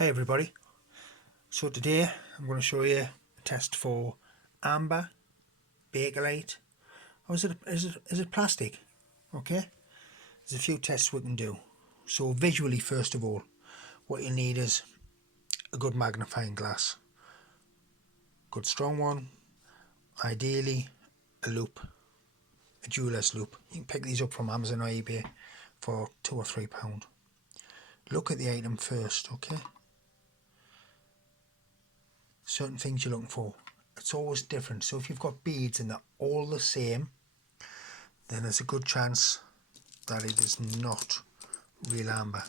Hey everybody, so today I'm going to show you a test for amber, Bakelite, or is it plastic? Okay, there's a few tests we can do. So visually, first of all, what you need is a good magnifying glass, good strong one, ideally a loupe, a jeweler's loupe. You can pick these up from Amazon or eBay for £2 or £3. Look at the item first, okay? Certain things you're looking for. It's always different. So if you've got beads and they're all the same, then there's a good chance that it is not real amber.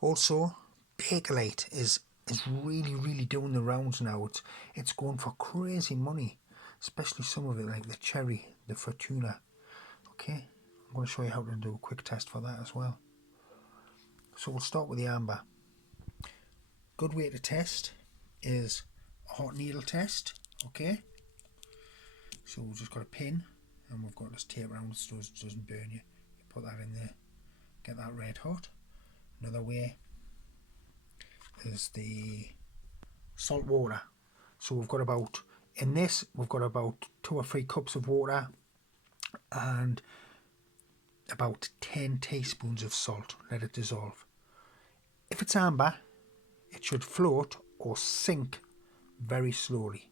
Also, Bakelite is really doing the rounds now. It's going for crazy money, especially some of it like the cherry, the Fortuna. Okay, I'm going to show you how to do a quick test for that as well. So we'll start with the amber. Good way to test is a hot needle test. Okay, so we've just got a pin and we've got this tape around it so it doesn't burn you. You put that in there, get that red hot. Another way is the salt water. So we've got about, in this we've got about 2 or 3 cups of water and about 10 teaspoons of salt. Let it dissolve. If it's amber, it should float or sink very slowly.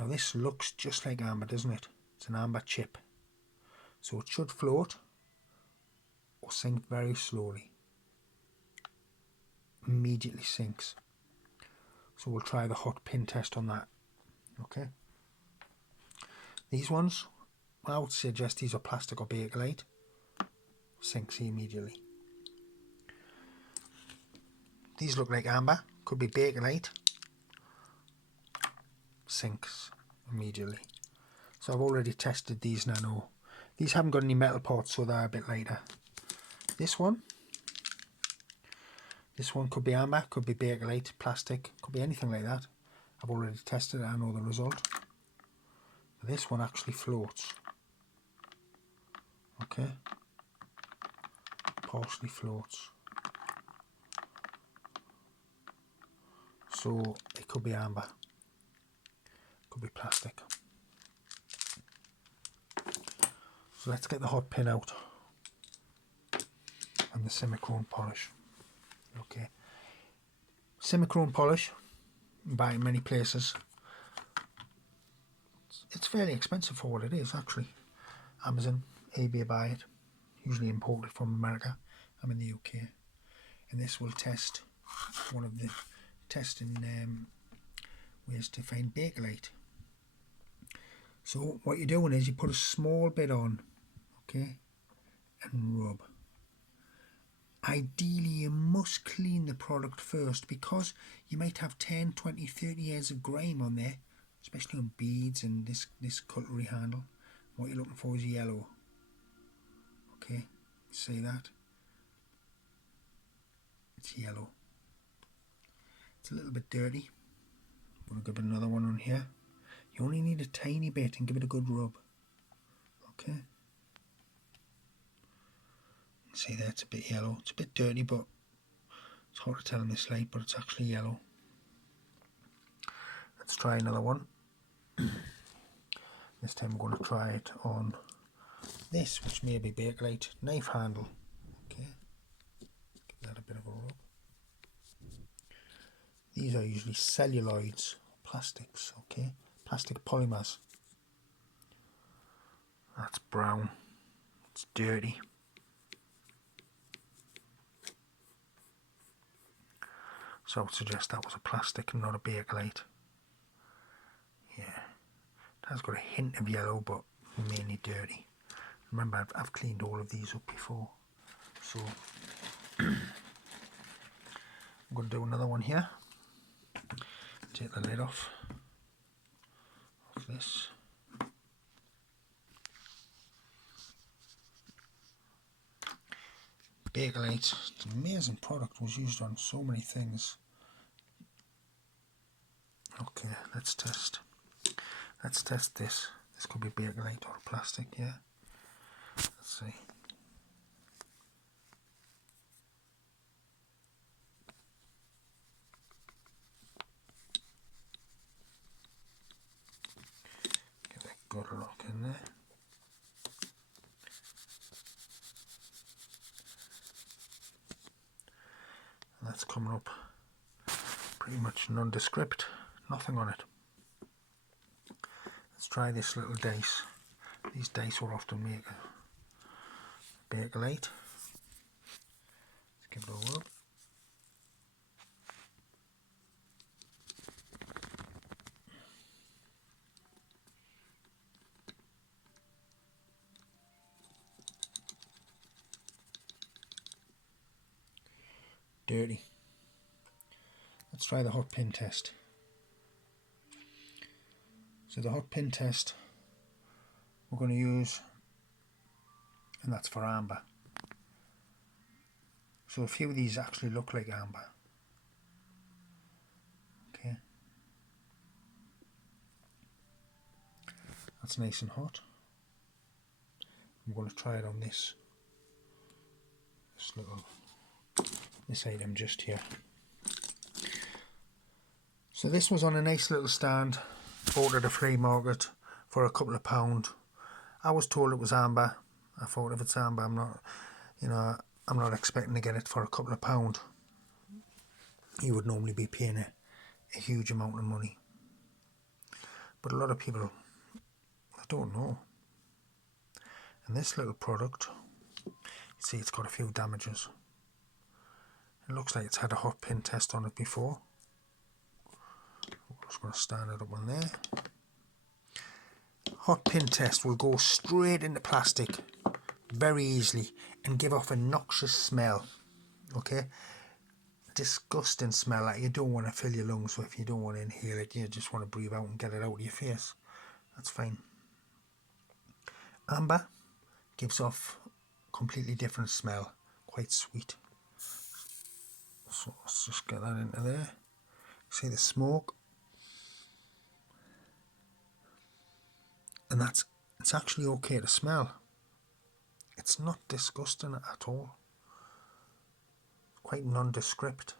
Now this looks just like amber, doesn't it? It's an amber chip. So it should float or sink very slowly. Immediately sinks. So we'll try the hot pin test on that. Okay. These ones, I would suggest these are plastic or Bakelite. Sinks immediately. These look like amber. Could be Bakelite. Sinks immediately. So I've already tested these and I know. These haven't got any metal parts, so they're a bit lighter. This one could be amber, could be Bakelite, plastic, could be anything like that. I've already tested it, I know the result. But this one actually floats. Okay. Partially floats. So it could be amber. Could be plastic. So let's get the hot pin out and the Semicrome polish. Okay, Semicrome polish, you buy it in many places. It's fairly expensive for what it is actually. Amazon, eBay buy it, usually imported from America. I'm in the UK, and this will test one of the testing ways to find Bakelite. So what you're doing is you put a small bit on, okay, and rub. Ideally you must clean the product first because you might have 10, 20, 30 years of grime on there, especially on beads and this cutlery handle. What you're looking for is yellow. Okay, see that? It's yellow. It's a little bit dirty. I'm going to give it another one on here. You only need a tiny bit and give it a good rub. Okay. See there, it's a bit yellow. It's a bit dirty, but it's hard to tell in this light, but it's actually yellow. Let's try another one. This time we're going to try it on this, which may be Bakelite knife handle. Okay, give that a bit of a rub. These are usually celluloids, plastics, okay, plastic polymers. That's brown, it's dirty. So I would suggest that was a plastic and not a Bakelite. Yeah, it has got a hint of yellow, but mainly dirty. Remember, I've cleaned all of these up before. So I'm going to do another one here. Take the lid off this. Bakelite, it's an amazing product, was used on so many things. Okay, let's test this. This could be Bakelite or plastic, yeah. Let's see. That's coming up pretty much nondescript, nothing on it. Let's try this little dice. These dice will often make a Bakelite. Let's give it a whirl. Dirty. Let's try the hot pin test. So the hot pin test we're going to use, and that's for amber. So a few of these actually look like amber. Okay. That's nice and hot. I'm going to try it on this item just here. So this was on a nice little stand, bought at a flea market for a couple of £. I was told it was amber. I thought if it's amber, I'm not expecting to get it for a couple of £. You would normally be paying a huge amount of money. But a lot of people, I don't know. And this little product, you see it's got a few damages. It looks like it's had a hot pin test on it before. I'm just going to stand it up on there. Hot pin test will go straight into plastic very easily and give off a noxious smell. Okay, disgusting smell that you don't want to fill your lungs with. You don't want to inhale it. You just want to breathe out and get it out of your face. That's fine. Amber gives off a completely different smell, quite sweet. So let's just get that into there. See the smoke, and it's actually okay to smell. It's not disgusting at all. Quite nondescript,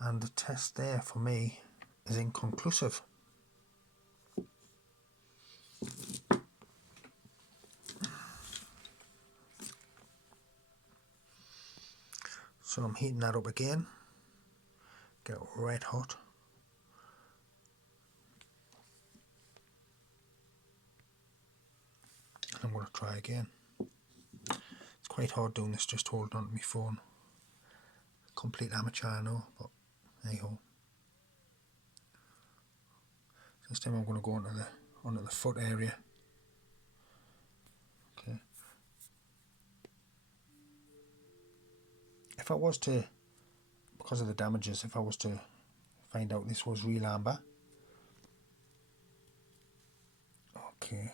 and the test there for me is inconclusive. So I'm heating that up again. Get it red hot. And I'm going to try again. It's quite hard doing this just holding on to my phone. Complete amateur, I know, but hey ho. This time I'm going to go onto the foot area. Okay. If I was to, because of the damages, if I was to find out this was real amber. Okay.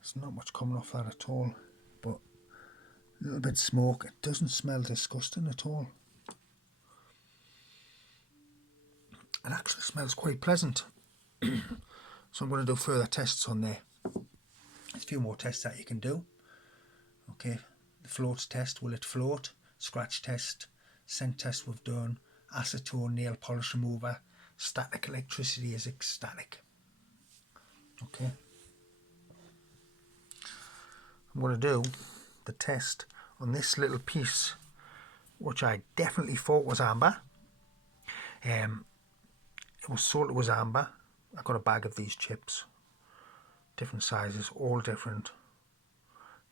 There's not much coming off that at all, but a little bit smoke. It doesn't smell disgusting at all. It actually smells quite pleasant. So I'm going to do further tests on there. There's a few more tests that you can do. Okay, the floats test, will it float? Scratch test, scent test we've done, acetone nail polish remover, static electricity is ecstatic. Okay. I'm going to do the test on this little piece, which I definitely thought was amber. It was sold it was amber. I got a bag of these chips, different sizes, all different.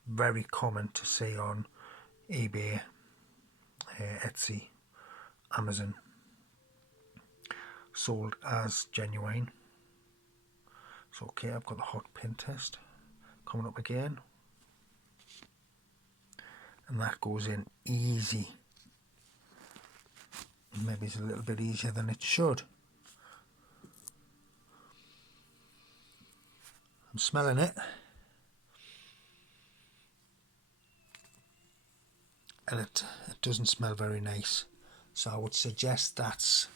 Very common to see on eBay, Etsy, Amazon. Sold as genuine. So okay, I've got the hot pin test coming up again. And that goes in easy. Maybe it's a little bit easier than it should. I'm smelling it. And it doesn't smell very nice. So I would suggest that's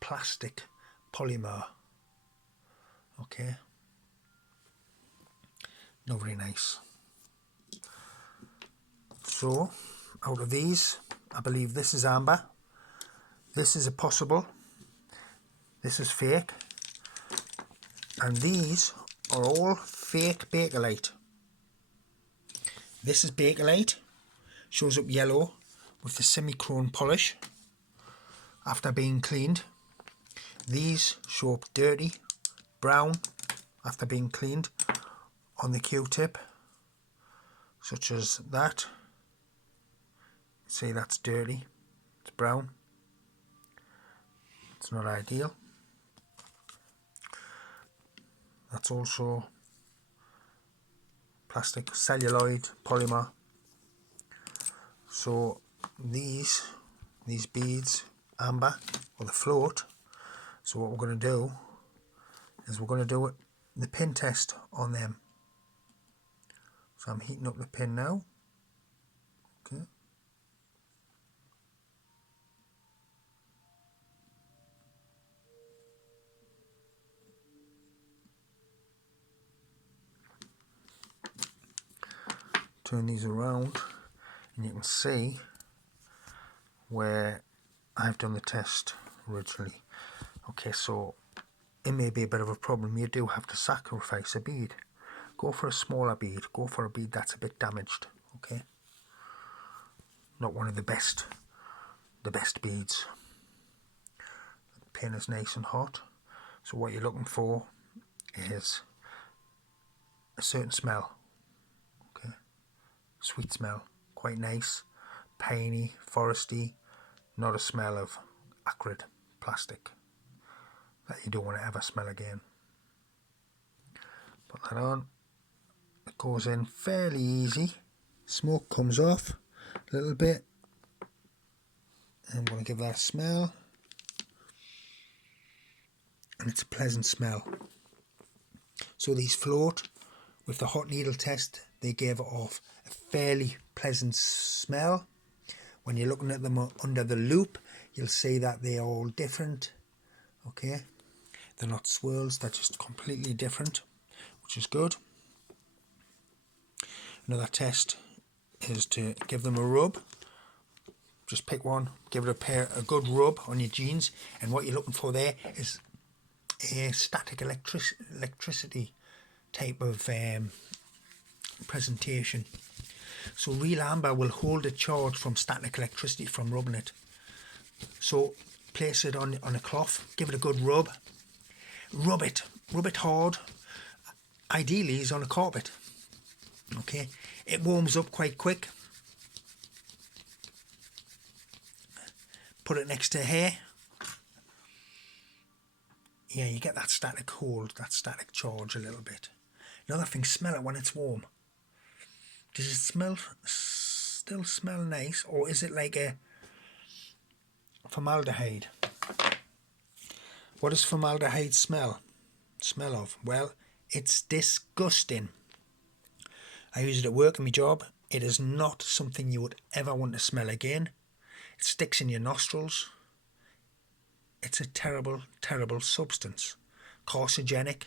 plastic polymer. Okay. Not very nice. So, out of these, I believe this is amber. This is a possible. This is fake. And these are all fake Bakelite. This is Bakelite. Shows up yellow with the Semicrome polish after being cleaned. These show up dirty, brown, after being cleaned on the Q-tip, such as that. See, that's dirty, it's brown. It's not ideal. That's also plastic, celluloid, polymer. So these beads, amber, or the float. So what we're going to do is we're going to do the pin test on them. So I'm heating up the pin now. Okay. Turn these around and you can see where I've done the test originally. Okay, so it may be a bit of a problem. You do have to sacrifice a bead. Go for a smaller bead. Go for a bead that's a bit damaged. Okay, not one of the best beads. The pin is nice and hot. So what you're looking for is a certain smell. Okay, sweet smell, quite nice, piney, foresty, not a smell of acrid plastic that you don't want to ever smell again. Put that on. It goes in fairly easy. Smoke comes off a little bit. I'm going to give that a smell. And it's a pleasant smell. So these float. With the hot needle test, they gave off a fairly pleasant smell. When you're looking at them under the loop, you'll see that they're all different. Okay, they're not swirls, they're just completely different, which is good. Another test is to give them a rub. Just pick one, give it a good rub on your jeans, and what you're looking for there is a static electricity type of presentation. So real amber will hold a charge from static electricity from rubbing it. So place it on a cloth, give it a good rub. Rub it hard. Ideally it's on a carpet. Okay, it warms up quite quick. Put it next to hair. Yeah, you get that static hold, that static charge a little bit. Another thing, smell it when it's warm. Does it still smell nice, or is it like a formaldehyde? What does formaldehyde smell of? Well, it's disgusting. I use it at work in my job. It is not something you would ever want to smell again. It sticks in your nostrils. It's a terrible, terrible substance. Carcinogenic.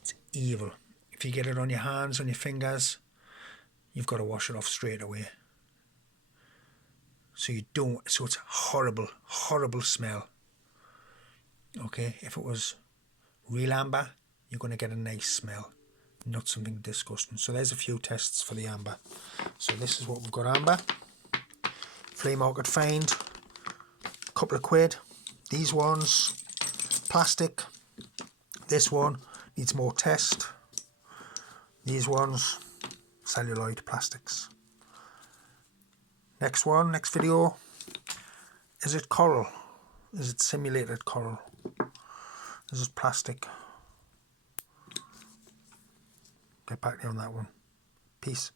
It's evil. If you get it on your hands, on your fingers, you've got to wash it off straight away. So it's a horrible, horrible smell. Okay, if it was real amber, you're going to get a nice smell, not something disgusting. So there's a few tests for the amber. So this is what we've got, amber. Flea market find, a couple of quid. These ones, plastic. This one needs more test. These ones, celluloid plastics. Next video, is it coral? Is it simulated coral? This is plastic. Get back to you on that one. Peace.